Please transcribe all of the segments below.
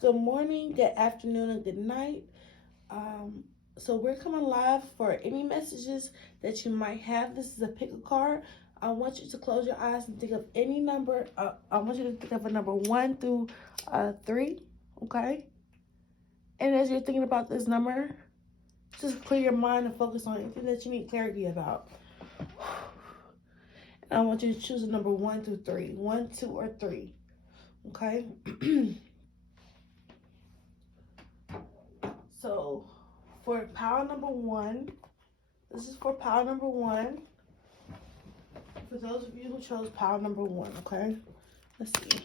Good morning, good afternoon, and good night. Um, so we're coming live for any messages that you might have. This is a pick a card. I want you to close your eyes and think of any number. I want you to think of a number 1 through 3. Okay. And as you're thinking about this number, just clear your mind and focus on anything that you need clarity about. And I want you to choose a number 1 through 3. 1, 2, or 3. Okay. So for pile number 1, this is for pile number 1. For those of you who chose pile number 1, okay? Let's see.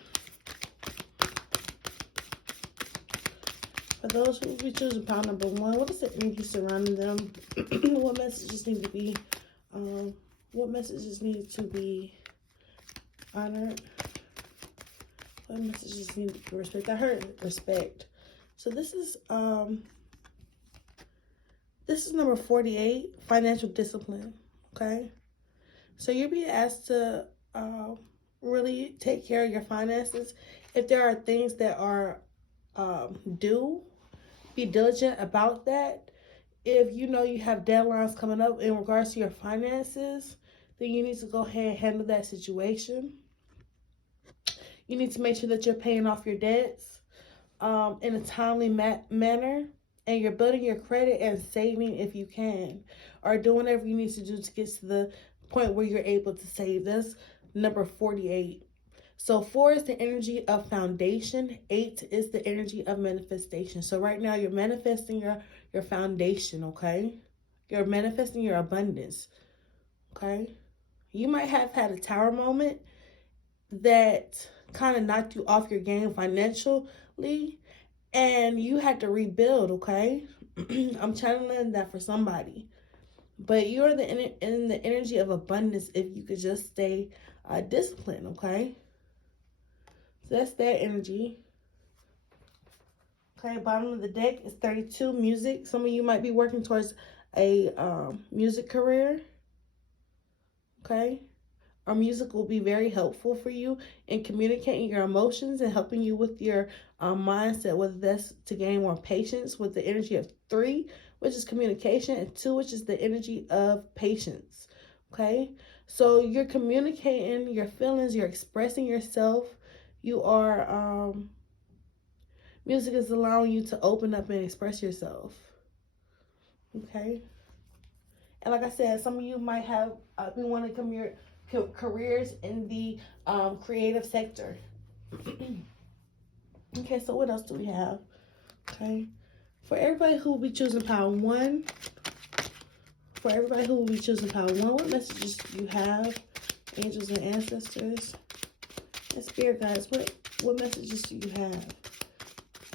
For those who will be choosing pile number 1, what is the energy surrounding them? What messages need to be, what messages need to be honored? What messages need to be respected? I heard respect. So this is number 48, financial discipline, okay? So you'll be asked to really take care of your finances. If there are things that are due, be diligent about that. If you know you have deadlines coming up in regards to your finances, then you need to go ahead and handle that situation. You need to make sure that you're paying off your debts in a timely manner, and you're building your credit and saving if you can, or doing whatever you need to do to get to the point where you're able to save. That's number 48. So 4 is the energy of foundation. 8 is the energy of manifestation. So right now you're manifesting your foundation, okay? You're manifesting your abundance, okay? You might have had a tower moment that kind of knocked you off your game financially, and you had to rebuild, okay? I'm channeling that for somebody. But you're in the energy of abundance if you could just stay disciplined, okay? So that's that energy. Okay, bottom of the deck is 32, music. Some of you might be working towards a music career, okay? Our music will be very helpful for you in communicating your emotions and helping you with your mindset, whether that's to gain more patience with the energy of 3, which is communication, and 2, which is the energy of patience, okay? So you're communicating your feelings, you're expressing yourself, you are, music is allowing you to open up and express yourself, okay? And like I said, some of you might have been wanting careers in the creative sector. Okay, so what else do we have? Okay, for everybody who will be choosing pile 1, what messages do you have, angels and ancestors and spirit guides? What messages do you have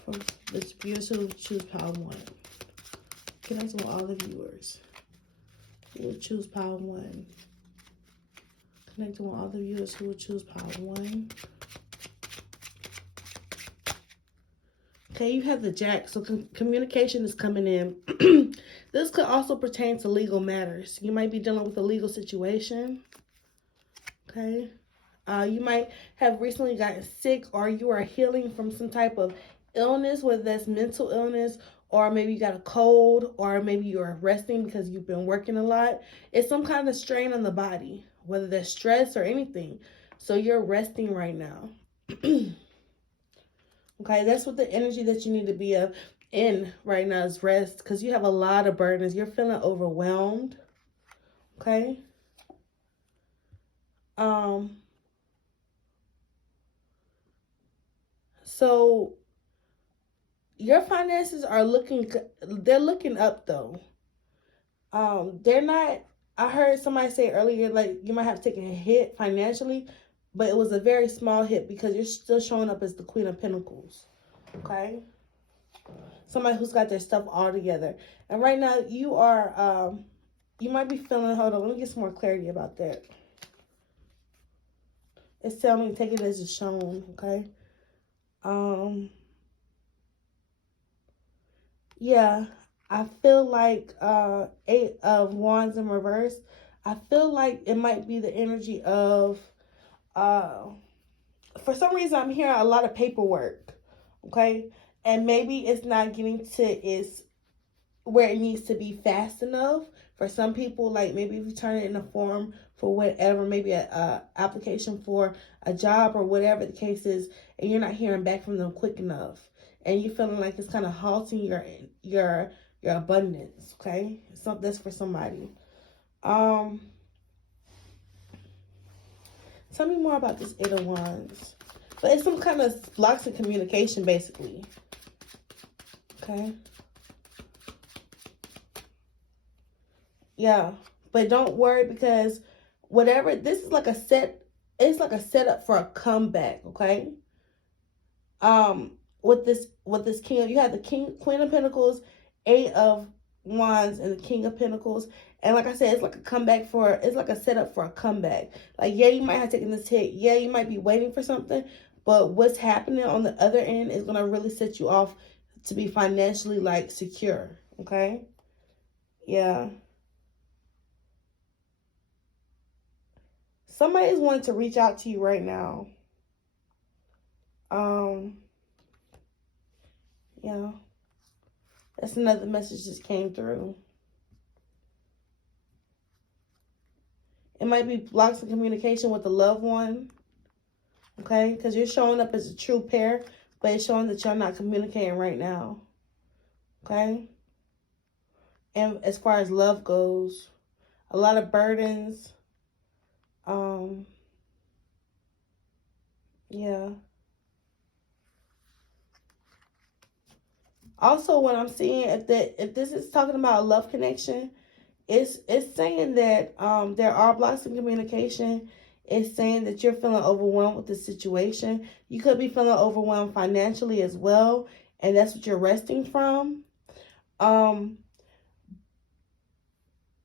for the viewers who choose pile 1? Connect with all the viewers who will choose pile 1. Connecting with all the viewers who will choose pile 1. Okay, you have the Jack, so communication is coming in. This could also pertain to legal matters. You might be dealing with a legal situation. Okay, you might have recently gotten sick, or you are healing from some type of illness, whether that's mental illness, or maybe you got a cold, or maybe you're resting because you've been working a lot. It's some kind of strain on the body, whether that's stress or anything. So you're resting right now. Okay, that's what the energy that you need to be in right now is rest, because you have a lot of burdens. You're feeling overwhelmed. Okay. So your finances are they're looking up though. They're not, I heard somebody say earlier, like you might have taken a hit financially, but it was a very small hit because you're still showing up as the Queen of Pentacles. Okay. Somebody who's got their stuff all together. And right now you are, you might be feeling, hold on, let me get some more clarity about that. It's telling me take it as it's shown, okay? Yeah, I feel like 8 of Wands in reverse. I feel like it might be the energy of, for some reason I'm hearing a lot of paperwork, okay? and maybe it's not getting to its where it needs to be fast enough. For some people, like maybe if you turn it in a form for whatever, maybe a application for a job or whatever the case is, and you're not hearing back from them quick enough, and you're feeling like it's kind of halting your abundance. Okay, so that's for somebody. Tell me more about this Eight of Wands. But it's some kind of blocks in communication, basically. Okay. Yeah, but don't worry, because whatever, this is like it's like a setup for a comeback, okay? With this king, you have the Queen of Pentacles, Eight of Wands, and the King of Pentacles. And like I said, it's like a comeback it's like a setup for a comeback. Like, yeah, you might have taken this hit. Yeah, you might be waiting for something, but what's happening on the other end is gonna really set you off to be financially like secure, okay? Yeah. Somebody is wanting to reach out to you right now. Yeah. That's another message that came through. It might be blocks of communication with a loved one. Okay? Because you're showing up as a true pair, but it's showing that you're not communicating right now. Okay? And as far as love goes, a lot of burdens. Yeah. Also, what I'm seeing, if this is talking about a love connection, it's saying that there are blocks in communication. It's saying that you're feeling overwhelmed with the situation. You could be feeling overwhelmed financially as well, and that's what you're resting from.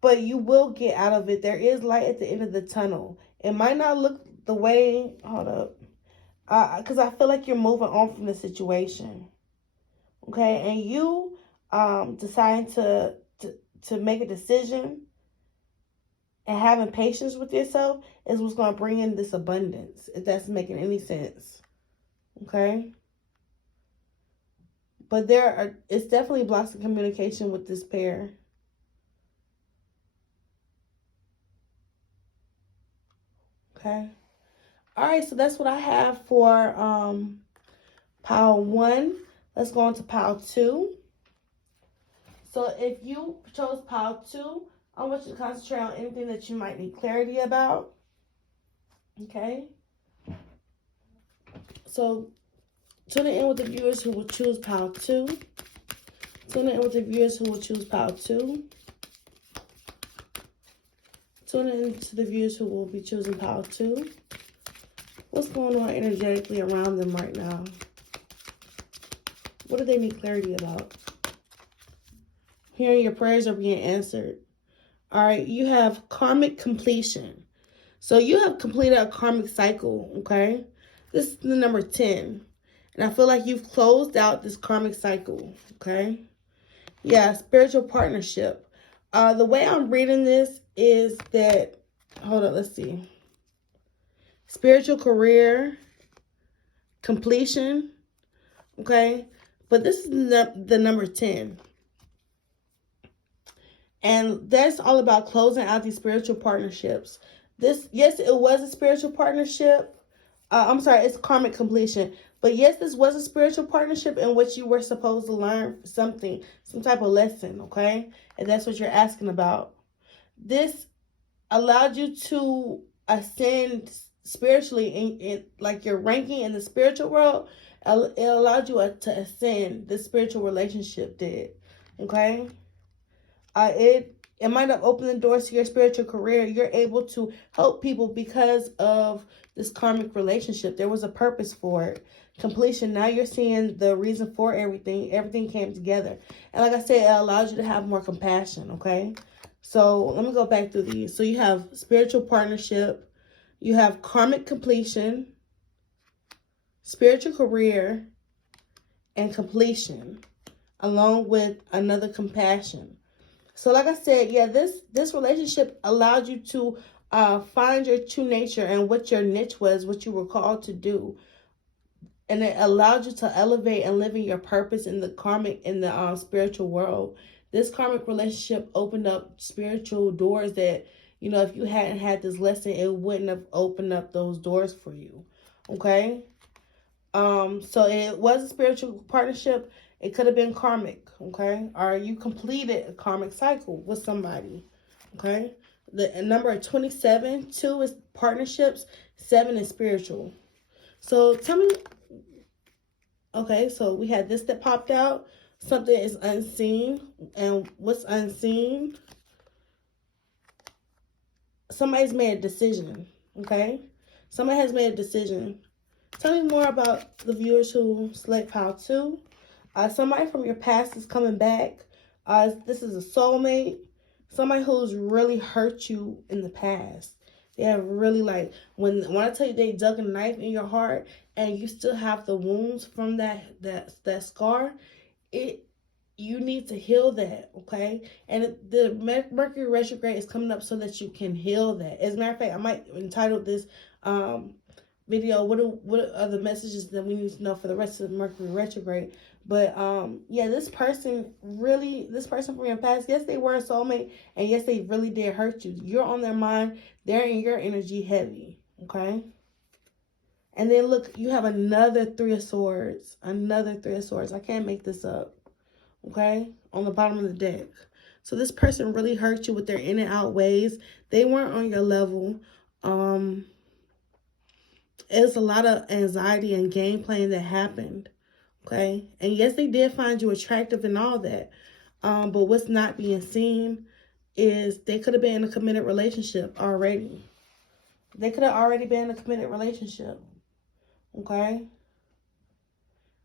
But you will get out of it. There is light at the end of the tunnel. It might not look the way, hold up, because I feel like you're moving on from the situation. Okay, and you deciding to make a decision and having patience with yourself is what's going to bring in this abundance, if that's making any sense. Okay, but it's definitely blocks of communication with this pair. Okay, all right, so that's what I have for pile 1. Let's go on to pile 2. So if you chose pile 2, I want you to concentrate on anything that you might need clarity about. Okay. So tune in with the viewers who will choose pile 2. Tune in with the viewers who will choose pile 2. Tune in to the viewers who will be choosing pile 2. What's going on energetically around them right now? What do they need clarity about? Hearing your prayers are being answered. All right, you have karmic completion. So you have completed a karmic cycle, okay? This is the number 10. And I feel like you've closed out this karmic cycle, okay? Yeah, spiritual partnership. The way I'm reading this is that, hold on, let's see. Spiritual career, completion, okay? But this is the number 10. And that's all about closing out these spiritual partnerships. Yes, it was a spiritual partnership. I'm sorry, it's karmic completion. But yes, this was a spiritual partnership in which you were supposed to learn something, some type of lesson, okay? And that's what you're asking about. This allowed you to ascend spiritually in like your ranking in the spiritual world. It allowed you to ascend. The spiritual relationship did, okay? It might have opened the doors to your spiritual career. You're able to help people because of this karmic relationship. There was a purpose for it. Completion. Now you're seeing the reason for everything. Everything came together. And like I said, it allows you to have more compassion, okay? So let me go back through these. So you have spiritual partnership. You have karmic completion, spiritual career, and completion, along with another compassion. So like I said, yeah, this relationship allowed you to find your true nature and what your niche was, what you were called to do. and it allowed you to elevate and live in your purpose in the karmic, in the spiritual world. This karmic relationship opened up spiritual doors that, you know, if you hadn't had this lesson, it wouldn't have opened up those doors for you. Okay. So it was a spiritual partnership. It could have been karmic. Okay. Or you completed a karmic cycle with somebody. Okay. The number 27, 2 is partnerships, 7 is spiritual. So tell me. Okay, so we had this that popped out. Something is unseen. And what's unseen? Somebody's made a decision. Okay? Somebody has made a decision. Tell me more about the viewers who select Pile 2. Somebody from your past is coming back. This is a soulmate. Somebody who's really hurt you in the past. They have really, like, when I tell you they dug a knife in your heart and you still have the wounds from that scar, you need to heal that, okay? And the Mercury retrograde is coming up so that you can heal that. As a matter of fact, I might entitle this video, what are the messages that we need to know for the rest of the Mercury retrograde. But yeah, this person from your past, yes, they were a soulmate, and yes, they really did hurt you. You're on their mind. They're in your energy heavy, okay? And then look, you have another 3 of Swords. Another 3 of Swords. I can't make this up, okay? On the bottom of the deck. So this person really hurt you with their in and out ways. They weren't on your level. It's a lot of anxiety and game playing that happened. Okay. And yes, they did find you attractive and all that. But what's not being seen is they could have been in a committed relationship already. They could have already been in a committed relationship. Okay.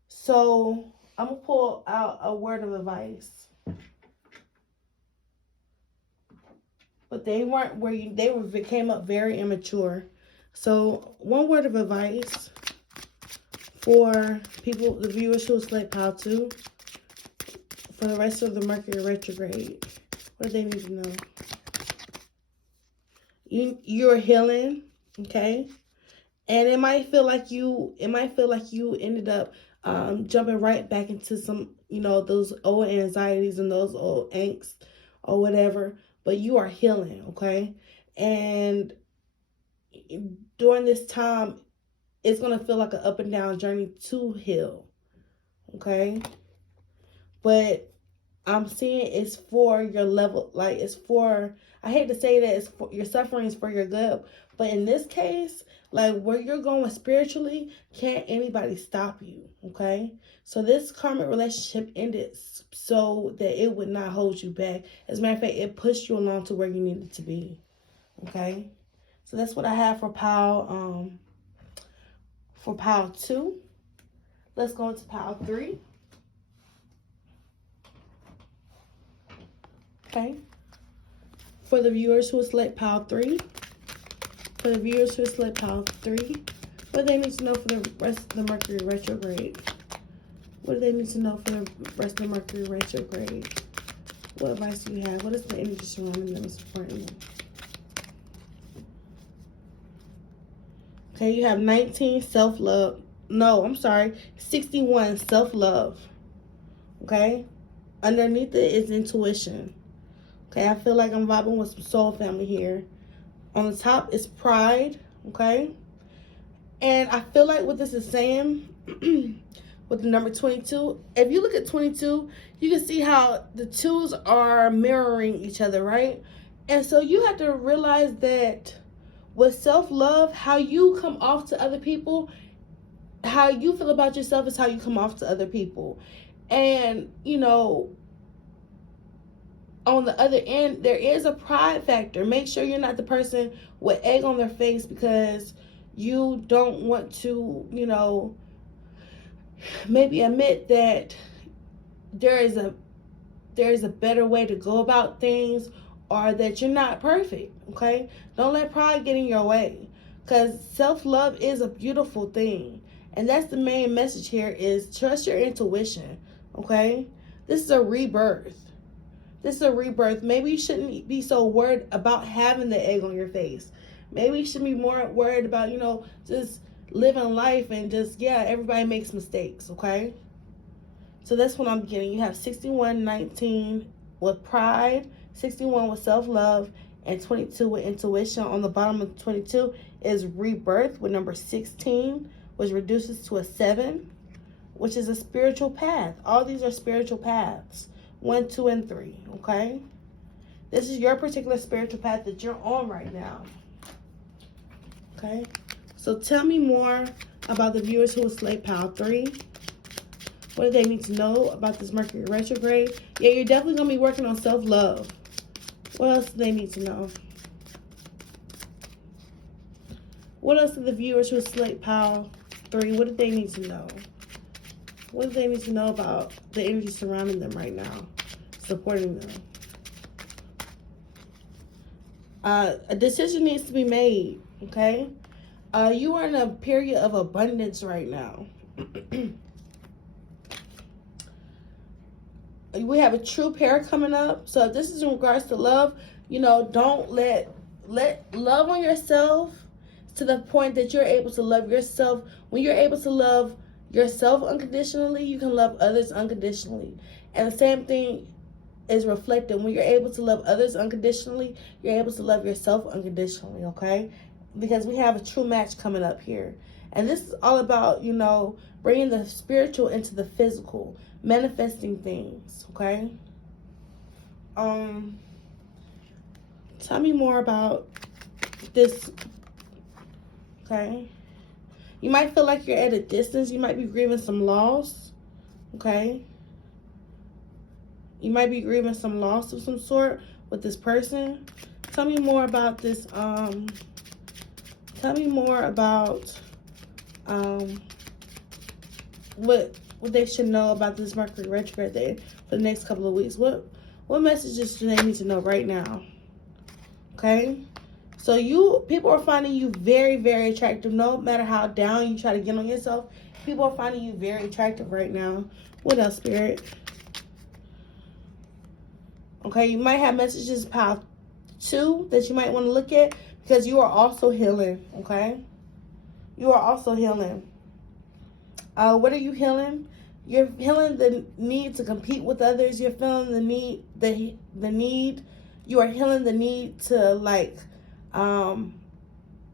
So I'm going to pull out a word of advice. But they weren't where they came up very immature. So one word of advice for people, the viewers who select Pile 2, for the rest of the Mercury retrograde. What do they need to know? You're healing, okay? And it might feel like you ended up jumping right back into some, you know, those old anxieties and those old angst or whatever. But you are healing, okay? And during this time, it's going to feel like an up and down journey to heal, okay? But I'm seeing it's for your level, like it's for, I hate to say that it's for your suffering is for your good, but in this case, like where you're going spiritually, can't anybody stop you, okay? So this karmic relationship ended so that it would not hold you back. As a matter of fact, it pushed you along to where you needed to be, okay? So that's what I have for Pile 2. Let's go into Pile 3. Okay. For the viewers who select Pile 3. For the viewers who select Pile 3. What do they need to know for the rest of the Mercury retrograde? What do they need to know for the rest of the Mercury retrograde? What advice do you have? What is the energy surrounding them supporting them? Okay, you have 19, self-love. No, I'm sorry. 61, self-love. Okay? Underneath it is intuition. Okay, I feel like I'm vibing with some soul family here. On the top is pride. Okay? And I feel like what this is saying with the number 22, if you look at 22, you can see how the 2s are mirroring each other, right? And so you have to realize that with self-love, how you come off to other people, how you feel about yourself is how you come off to other people. And, you know, on the other end, there is a pride factor. Make sure you're not the person with egg on their face because you don't want to, you know, maybe admit that there is a better way to go about things, or that you're not perfect, okay? Don't let pride get in your way, because self-love is a beautiful thing. And that's the main message here, is trust your intuition, okay? This is a rebirth. This is a rebirth. Maybe you shouldn't be so worried about having the egg on your face. Maybe you should be more worried about, you know, just living life and just, yeah, everybody makes mistakes, okay? So that's what I'm getting. You have 6119 with pride, 61 with self-love, and 22 with intuition. On the bottom of 22 is rebirth with number 16, which reduces to a 7, which is a spiritual path. All these are spiritual paths. 1, 2, and 3, okay? This is your particular spiritual path that you're on right now. Okay? So tell me more about the viewers who was Slate Pile 3. What do they need to know about this Mercury retrograde? Yeah, you're definitely going to be working on self-love. What else do they need to know? What else do the viewers who was Slate Pile 3, what do they need to know? What do they need to know about the energy surrounding them right now? Supporting them. A decision needs to be made, okay? You are in a period of abundance right now. We have a true pair coming up. So if this is in regards to love, you know, don't let love on yourself to the point that you're able to love yourself. When you're able to love yourself unconditionally, you can love others unconditionally. And the same thing is reflected. When you're able to love others unconditionally, you're able to love yourself unconditionally, okay? Because we have a true match coming up here. And this is all about, you know, bringing the spiritual into the physical, manifesting things, okay? Tell me more about this, okay? You might feel like you're at a distance. You might be grieving some loss, okay? You might be grieving some loss of some sort with this person. Tell me more about this, tell me more about what they should know about this Mercury retrograde day for the next couple of weeks. What messages do they need to know right now? Okay? So people are finding you very, very attractive. No matter how down you try to get on yourself, people are finding you very attractive right now. What else, Spirit? Okay, you might have messages pile 2 that you might want to look at because you are also healing, okay? You are also healing. What are you healing? You're healing the need to compete with others. You're feeling the need, the need. You are healing the need to, like,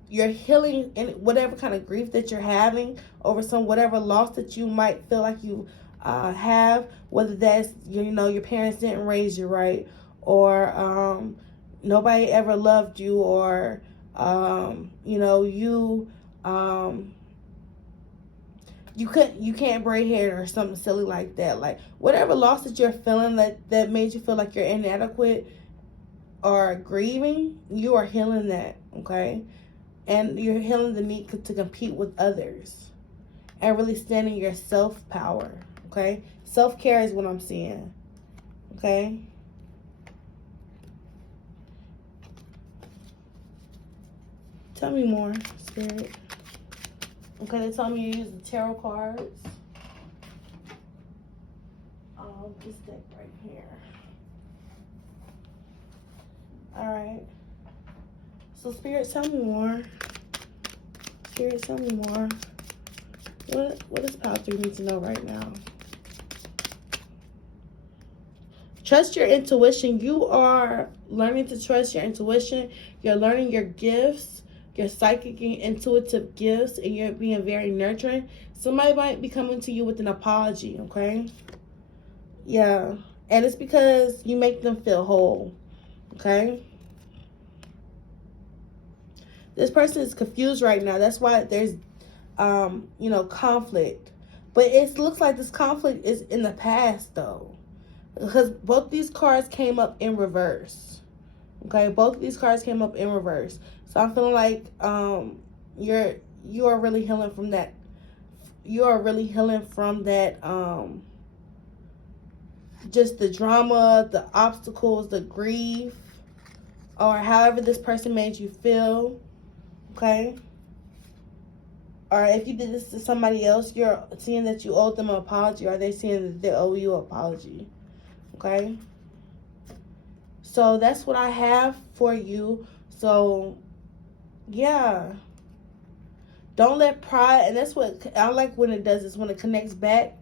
you're healing in whatever kind of grief that you're having over whatever loss that you might feel like you have, whether that's, you know, your parents didn't raise you right, or nobody ever loved you, or you know, you can't braid hair or something silly like that. Like whatever loss that you're feeling that made you feel like you're inadequate or grieving, you are healing that, okay? And you're healing the need to compete with others and really standing your self-power, okay? Self-care is what I'm seeing, okay? Tell me more, Spirit. Okay, they told me you use the tarot cards. This deck right here. Alright. So, Spirit, tell me more. Spirit, tell me more. What does Pile 3 need to know right now? Trust your intuition. You are learning to trust your intuition. You're learning your gifts, your psychic and intuitive gifts, and you're being very nurturing. Somebody might be coming to you with an apology, okay? Yeah. And it's because you make them feel whole, okay? This person is confused right now. That's why there's, you know, conflict. But it looks like this conflict is in the past, though. Because both these cards came up in reverse. Okay, both of these cards came up in reverse. So I'm feeling like you are really healing from that. You are really healing from that, just the drama, the obstacles, the grief, or however this person made you feel. Okay? Or if you did this to somebody else, you're seeing that you owe them an apology, or they're seeing that they owe you an apology. Okay? So that's what I have for you. So, yeah. Don't let pride, and that's what I like when it does, is when it connects back.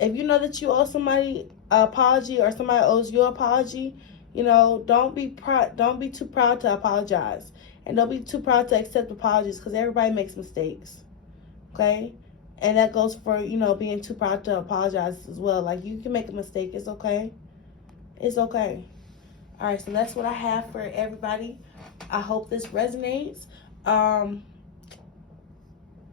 If you know that you owe somebody an apology or somebody owes you an apology, you know, don't be too proud to apologize. And don't be too proud to accept apologies, because everybody makes mistakes. Okay? And that goes for, you know, being too proud to apologize as well. Like, you can make a mistake. It's okay. It's okay. All right, so that's what I have for everybody. I hope this resonates.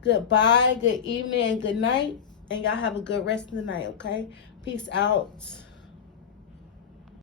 Goodbye, good evening, and good night. And y'all have a good rest of the night, okay? Peace out.